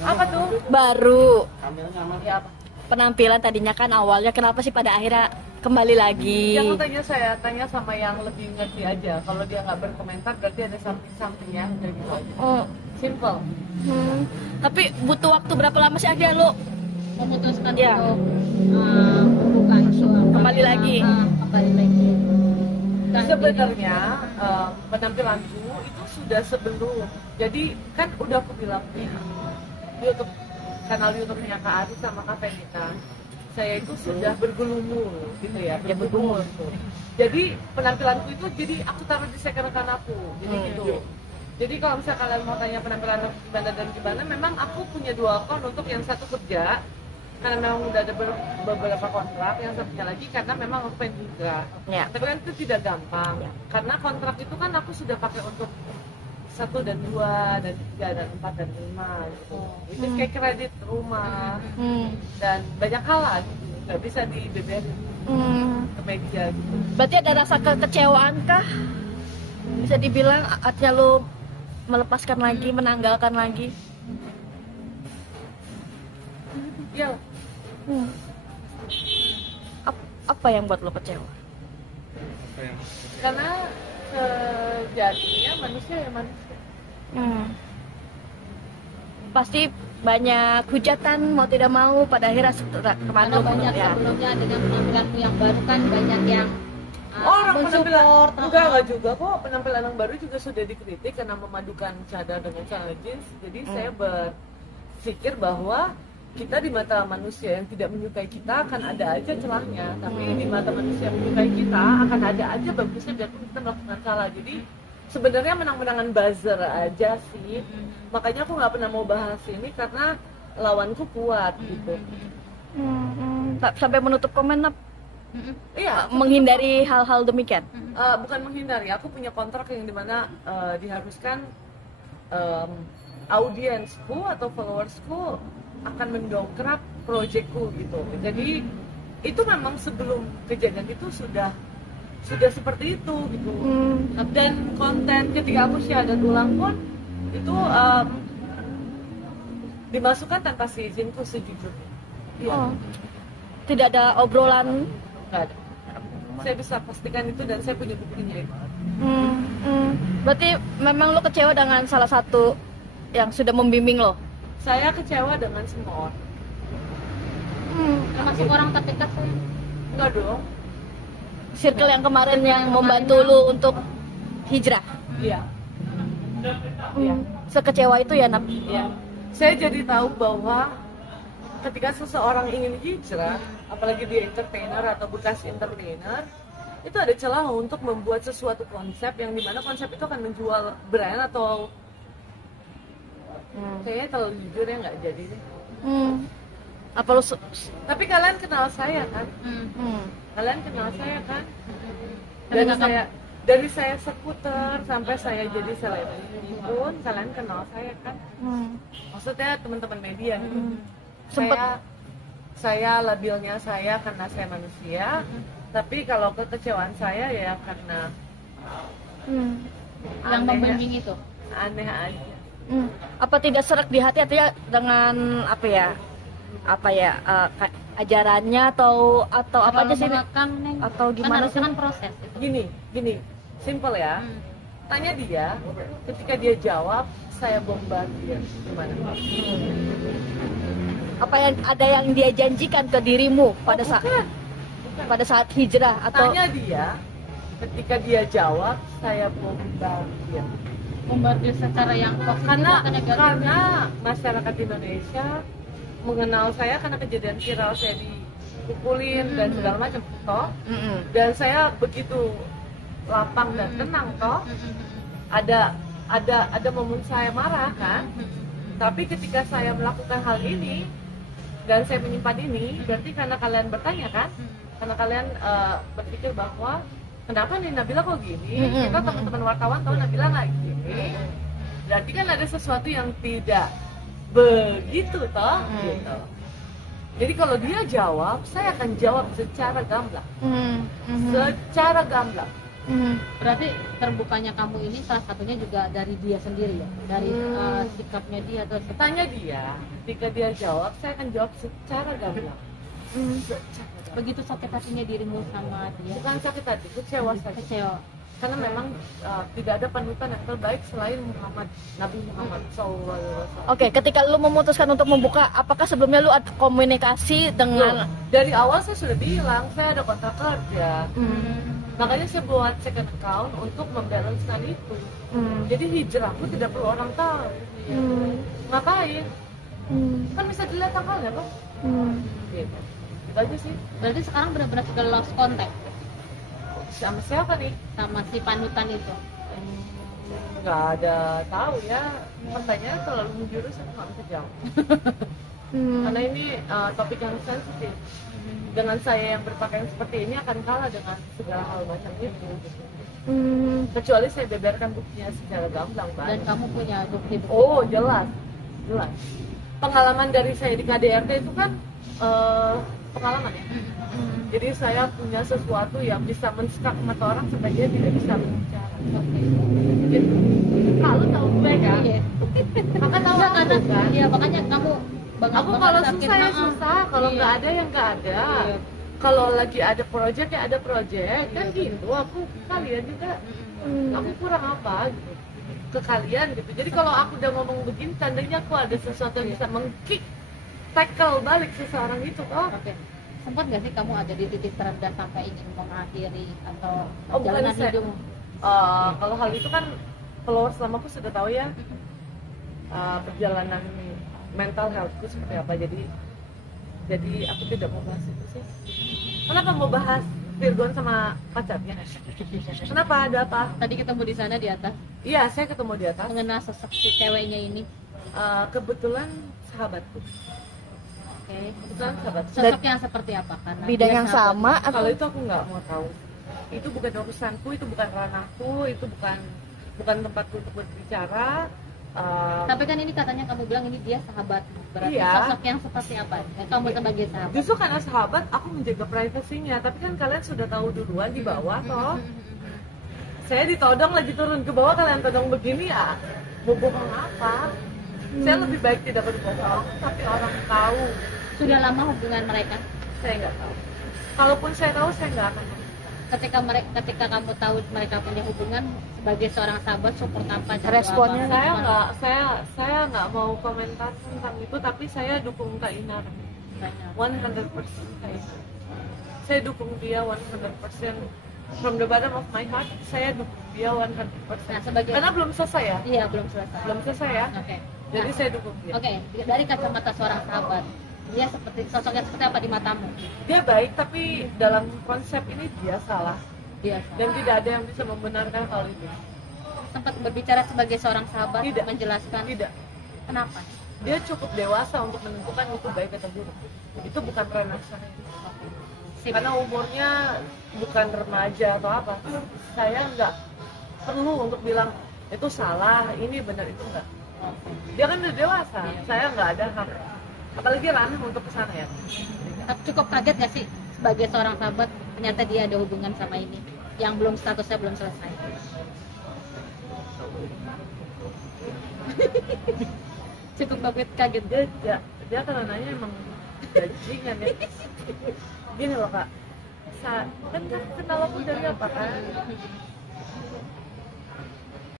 Apa tuh? Baru Ya apa? penampilan tadinya kan awalnya, kenapa sih pada akhirnya kembali lagi? Yang tanya saya tanya sama yang lebih ngerti aja. Kalau dia nggak berkomentar berarti ada something ya, kayak gitu aja. Oh, Simple. tapi butuh waktu berapa lama sih akhirnya lo memutuskan Ya. untuk bukan soal Kembali lagi. kembali lagi. Dan Sebenarnya penampilanku itu sudah sebelum. Jadi kan udah aku bilang di YouTube, kanal YouTube-nya Kak Ari sama Kak Fenita, saya itu sudah bergulung gitu ya, bergumul. Jadi penampilanku itu jadi aku taruh di second account aku, jadi gitu. Jadi kalau misalnya kalian mau tanya penampilan aku gimana dan gimana, memang aku punya 2 account, untuk yang satu kerja karena memang udah ada beberapa kontrak, yang satunya lagi karena memang aku pengen juga. Ya. Tapi kan itu tidak gampang, karena kontrak itu kan aku sudah pakai untuk 1 dan 2 dan 3 dan 4 dan 5 gitu. Itu kayak kredit rumah dan banyak hal lah gitu. Nggak bisa dibeberin ke media gitu. Berarti ada rasa kekecewaan kah? Bisa dibilang artinya lo melepaskan lagi, menanggalkan lagi? Iya. Apa yang buat lo kecewa? Karena sejatinya manusia ya manusia. Pasti banyak hujatan mau tidak mau, pada akhirnya karena banyak sebelumnya dengan penampilanmu yang baru kan banyak yang Orang penampilan mensupport. enggak juga kok, penampilan yang baru juga sudah dikritik karena memadukan cadar dengan celana jeans. Jadi saya berpikir bahwa kita di mata manusia yang tidak menyukai kita akan ada aja celahnya, tapi di mata manusia yang menyukai kita akan ada aja bagusnya biarpun kita melakukan salah. Jadi sebenarnya menang-menangan buzzer aja sih. Makanya aku nggak pernah mau bahas ini karena lawanku kuat gitu. Sampai menutup komen, Iya, menghindari hal-hal demikian. bukan menghindari. Aku punya kontrak yang dimana diharuskan audiensku atau followersku akan mendongkrak proyekku gitu. Jadi itu memang sebelum kejadian itu sudah seperti itu gitu. Dan konten ketika aku syahadat ulang pun itu dimasukkan tanpa seizinku sejujurnya. Iya. Tidak ada obrolan. Nggak ada. Saya bisa pastikan itu dan saya punya buktinya itu. Berarti memang lo kecewa dengan salah satu yang sudah membimbing lo? Saya kecewa dengan semua orang. termasuk orang terdekat saya. Enggak dong. Circle yang kemarin yang membantu lo untuk hijrah? Iya. Iya. Sekecewa itu ya, Nap? Iya. Saya jadi tahu bahwa ketika seseorang ingin hijrah, apalagi dia entertainer atau bekas entertainer, itu ada celah untuk membuat sesuatu konsep yang dimana konsep itu akan menjual brand atau kayaknya terlalu jujur ya nggak jadi deh. Apa lo Tapi kalian kenal saya kan? Kalian kenal saya kan? Dari saya skuter sampai saya jadi selebriti pun kalian kenal saya kan? Maksudnya teman-teman media gitu. Saya labilnya saya karena saya manusia, tapi kalau kekecewaan saya ya karena Yang membimbing itu. aneh aja. apa tidak serak di hati artinya dengan ajarannya atau apa aja sih? Atau gimana sih? Kan proses itu. Gini, simple ya. Tanya dia, ketika dia jawab, saya bombardir. Gimana? Apa yang ada yang dia janjikan ke dirimu pada saat hijrah atau Tanya dia, ketika dia jawab, saya bombardir. Bombardir secara yang positif Karena atau negatif. masyarakat Indonesia mengenal saya karena kejadian viral saya dipukulin dan segala macam toh. Dan saya begitu lapang dan tenang toh. Ada momen saya marah kan. Tapi ketika saya melakukan hal ini dan saya menyimpan ini, berarti karena kalian bertanya kan, karena kalian berpikir bahwa kenapa nih Nabila kok gini? Kita teman-teman wartawan tahu Nabila nggak gini. Berarti kan ada sesuatu yang tidak begitu toh. Gitu. Jadi kalau dia jawab, saya akan jawab secara gamblang. Secara gamblang. Berarti terbukanya kamu ini salah satunya juga dari dia sendiri ya, dari sikapnya dia atau Tanya dia, ketika dia jawab, saya akan jawab secara gamblang. begitu sakit hatinya dirimu sama dia? Bukan sakit hati, kecewa saja. Kecewa. Karena memang tidak ada panutan yang terbaik selain Nabi Muhammad SAW. Oke, ketika lu memutuskan untuk membuka, apakah sebelumnya lu ada komunikasi dengan Dari awal saya sudah bilang, saya ada kontrak kerja. Makanya saya buat second account untuk membalancekan itu. Jadi hijrahku tidak perlu orang tahu. Ngapain? Kan bisa dilihat tanggalnya kok. Gitu. Itu aja sih. Berarti sekarang benar-benar sudah lost contact Sama siapa nih? sama si panutan itu? Nggak ada tahu ya. Pertanyaan terlalu menjurus, aku nggak bisa jawab. Karena ini topik yang sensitif. Dengan saya yang berpakaian seperti ini akan kalah dengan segala hal macam itu. Kecuali saya beberkan buktinya secara gamblang, Pak. Dan kamu punya bukti-bukti? Oh, jelas. Pengalaman dari saya di KDRT itu kan pengalaman ya. Jadi saya punya sesuatu yang bisa mensekap mata orang sampai dia tidak bisa berbicara. Gitu. Kalau tahu gue kan, Iya. maka tahu Enggak, aku karena kan. iya makanya kamu Aku kalau susah ya susah, kalau Iya. nggak ada ya nggak ada. Iya. Kalau lagi ada project ya ada project, kan gitu. Aku kalian juga, aku kurang apa gitu ke kalian gitu. Jadi kalau aku udah ngomong begini, tandanya aku ada sesuatu yang bisa mengkick, tackle balik seseorang itu kok. Oke. Sempat nggak sih kamu ada di titik terendah sampai ingin mengakhiri atau Oh, bukan perjalanan saya. hidupmu? Kalau hal itu kan followers lamaku sudah tahu ya perjalanan mental healthku seperti apa. Jadi aku tidak mau bahas itu sih. Kenapa mau bahas Virgon sama pacarnya? Kenapa, ada apa? Tadi ketemu di sana di atas, Iya, saya ketemu di atas. mengenal sosok si ceweknya ini. Kebetulan sahabatku. Oke. Kebetulan sahabat. Sosok yang seperti apa? Karena bidang dia yang sahabat. sama atau Kalau itu aku nggak mau tahu. Itu bukan urusanku, itu bukan ranahku, itu bukan tempatku untuk berbicara. Tapi kan ini katanya kamu bilang ini dia sahabatmu. Berarti Iya. sosok yang seperti apa? Dan kamu sebagai sahabat. Justru karena sahabat, aku menjaga privasinya. Tapi kan kalian sudah tahu duluan di bawah toh. Saya ditodong lagi turun ke bawah, kalian todong begini ya. Mau bohong apa? Saya lebih baik tidak berbohong, tapi orang tahu. Sudah lama hubungan mereka? Saya nggak tahu. Kalaupun saya tahu, saya nggak akan. Ketika kamu tahu mereka punya hubungan, sebagai seorang sahabat support apa? Contoh Responnya apa? Saya nggak mau komentar tentang itu, tapi saya dukung Kak Inar. 100% Kak Inar. Saya dukung dia 100%. From the bottom of my heart, saya dukung dia 100%. Nah, sebagai Karena belum selesai ya? iya belum selesai. Belum selesai ya? Oke. Jadi Nah, saya dukung dia. Oke, dari kacamata seorang sahabat, dia seperti sosoknya seperti apa di matamu? Dia baik, tapi dalam konsep ini dia salah. Biasa. Dan tidak ada yang bisa membenarkan hal itu. Sempat berbicara sebagai seorang sahabat, Tidak. menjelaskan Tidak. kenapa? Dia cukup dewasa untuk menentukan itu baik atau buruk. Itu bukan ranah saya. Sip. Karena umurnya bukan remaja atau apa. Saya nggak perlu untuk bilang itu salah, ini benar, itu enggak. Dia kan udah dewasa, saya nggak ada hak. Apalagi ranah untuk kesana ya. Tapi cukup kaget gak sih sebagai seorang sahabat ternyata dia ada hubungan sama ini yang belum statusnya belum selesai? Cukup kaget. Dia kan nanya emang bajingan ya. Gini loh Kak, kan kenal aku dari apa kan?